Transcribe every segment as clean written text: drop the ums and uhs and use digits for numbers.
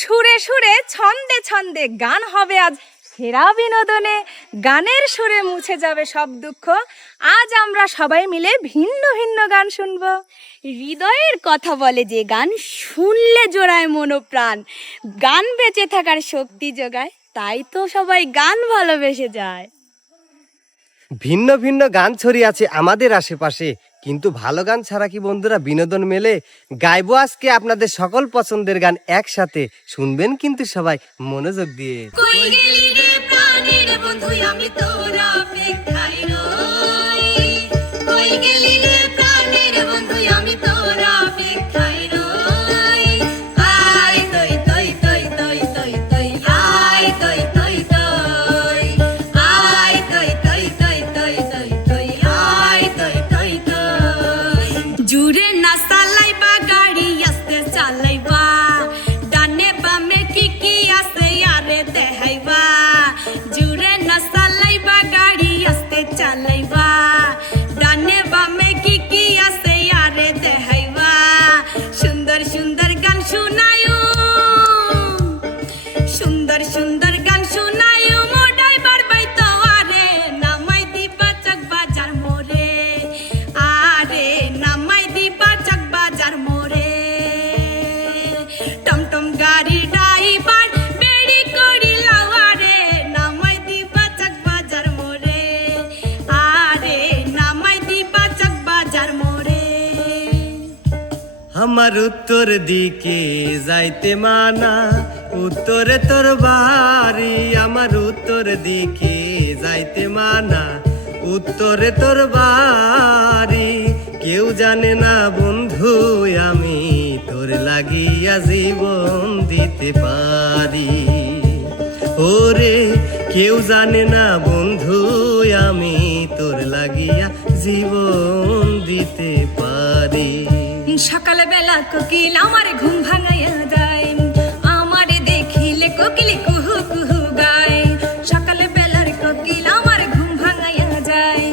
সুরে সুরে ছন্দে ছন্দে গান হবে আজ সেরা বিনোদনে। গানের সুরে মুছে যাবে সব দুঃখ। আজ আমরা সবাই মিলে ভিন্ন ভিন্ন গান শুনবো। হৃদয়ের কথা বলে যে গান, শুনলে জোড়ায় মনোপ্রাণ। গান বেঁচে থাকার শক্তি যোগায়, তাই তো সবাই গান ভালোবেসে যায়। ভিন্ন ভিন্ন গান ছড়িয়ে আছে আমাদের আশেপাশে, কিন্তু ভালো গান ছাড়া কি বন্ধুরা বিনোদন মেলে? গাইবো আজকে আপনাদের সকল পছন্দের গান একসাথে, শুনবেন কিন্তু সবাই মনোযোগ দিয়ে। কই গেলি রে প্রাণের বন্ধু, আমি তোর অপেক্ষায় রই। কই গেলি রে প্রাণের বন্ধু, আমি তোর অপেক্ষায় রই। আয় তৈ তৈ তৈ তৈ তৈ তৈ, আয় তৈ তৈ তৈ, আয় তৈ তৈ তৈ তৈ তৈ তৈ, আয় তৈ তৈ তৈ। জুড়ে না চালাইবা গাড়ি, আস্তে চালাইবা। ডানে বামে কি কি আছে আরে দেখাইবা। জুড়ে না চালাইবা গাড়ি, আস্তে চালাইবা। ডানে বামে কি কি আছে আরে দেখাইবা। সুন্দর সুন্দর গান শুনায়ো, সুন্দর সুন্দর গান শুনায়ো। মোডাই বারবাই তো আরে নামাই দিবা চক বাজার মোরে। আরে নামাই দিবা চক বাজার মোরে। টমটম গাড়ি ড্রাইভার বেড়ি করি লাওয়ারে, নামাই দিবা চক বাজার মোরে। আরে নামাই দিবা চক বাজার মোরে। আমার উত্তর দিকে যাইতে মানা, উত্তরে তোর বাড়ি। আমার উত্তর দিকে যাইতে মানা, উত্তরে তোর বাড়ি। কেউ জানে না বন্ধু আমি তোর লাগিয়া জীবন দিতে পারি। ওরে কেউ জানে না বন্ধু আমি তোর লাগিয়া জীবন দিতে পারি। সকাল বেলা কোকিল আমার ঘুম ভাঙাইয়া যায়, আমারে দেখিলে কোকিল কুহু কুহু গায়। সকাল বেলার কোকিল আমার ঘুম ভাঙাইয়া যায়,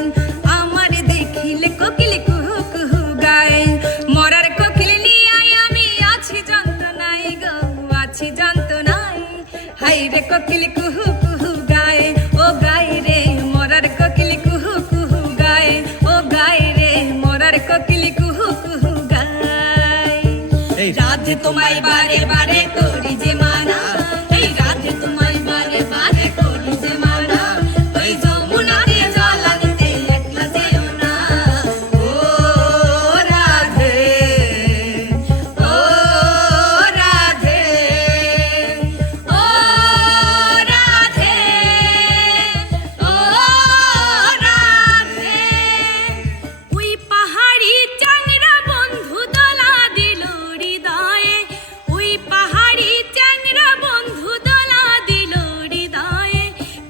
আমারে দেখিলে কোকিল কুহু কুহু গায়। মরার কোকিল নিয়ে আমি আছি যন্ত্রণায় গো, আছি যন্ত্রণায়। হাই রে কোকিল কুহু কুহু গায়, ও গায় রে মরার কোকিল কুহু কুহু গায়। ও গায় রে মরার কোকিল কুহু কুহু গায়। রাধে তোমায় বারে বারে করি যে মানা, এই রাধে তোমায় বারে বারে করি যে মানা। ওই যমুনাতে জল আনতে একলা যেও না। ও রাধে, ও রাধে, ও রাধে, ও রাধে। ওই পাহাড়ি চাংরা বন্ধু দোলা দিল হৃদয়ে। ওই পাহাড়ি চাংরা বন্ধু দোলা দিল হৃদয়ে।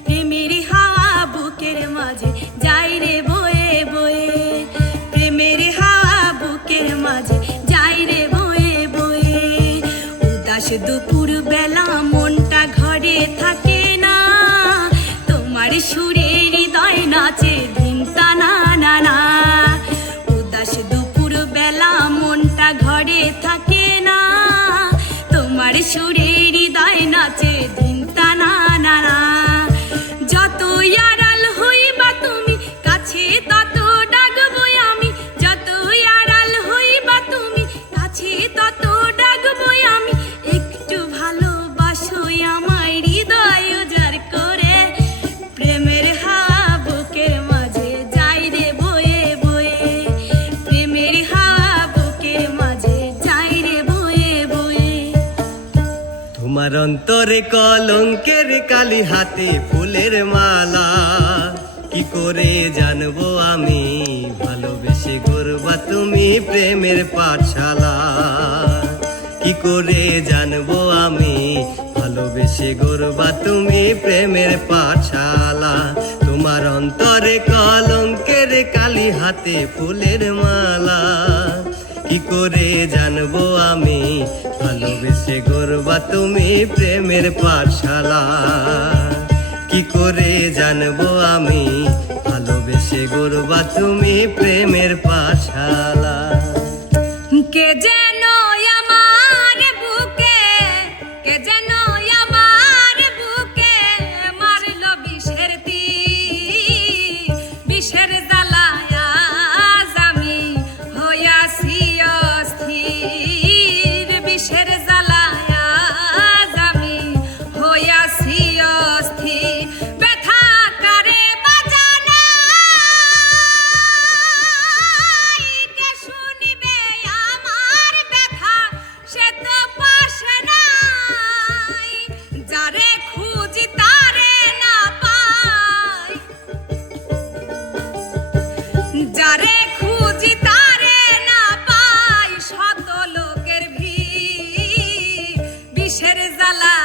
প্রেমের হাওয়া বুকের মাঝে যাই রে বয়ে বয়ে। প্রেমের হাওয়া বুকের মাঝে যাই রে বয়ে বয়ে। উদাস দুপুর বেলা মনটা ঘরে থাকে না, তোমার সুরে হৃদয় নাচে ধিনতা না না না। উদাস দুপুর বেলা মনটা ঘরে থাকে না, তোমার সুরে হৃদয় নাচে ধিনতা না না না। যত আড়াল হইবা তুমি কাছে তত ডাকবো আমি। যত আড়াল হইবা তুমি কাছে তত ডাকবো আমি। একটু ভালোবাসো আমায় হৃদয় উজাড় করে। প্রেমের হাওয়া বুকের মাঝে যাই রে বয়ে বয়ে। প্রেমের হাওয়া বুকের মাঝে যাই রে বয়ে বয়ে। তোমার অন্তরে কলঙ্কের কালি, হাতে ফুলের মালা। কি করে জানবো আমি ভালোবেসে গড়বা তুমি প্রেমের পাঠশালা। কি করে জানবো আমি ভালোবেসে গড়বা তুমি প্রেমের পাঠশালা। তোমার অন্তরে কলঙ্কের কালি, হাতে ফুলের মালা। কি করে জানবো আমি ভালোবেসে গড়বা তুমি প্রেমের পাঠশালা। কি করে জানবো আমি ভালোবেসে গড়বা তুমি প্রেমের পাঠশালা। কে যেন আমার বুকে, কে যেন বিষের জ্বালা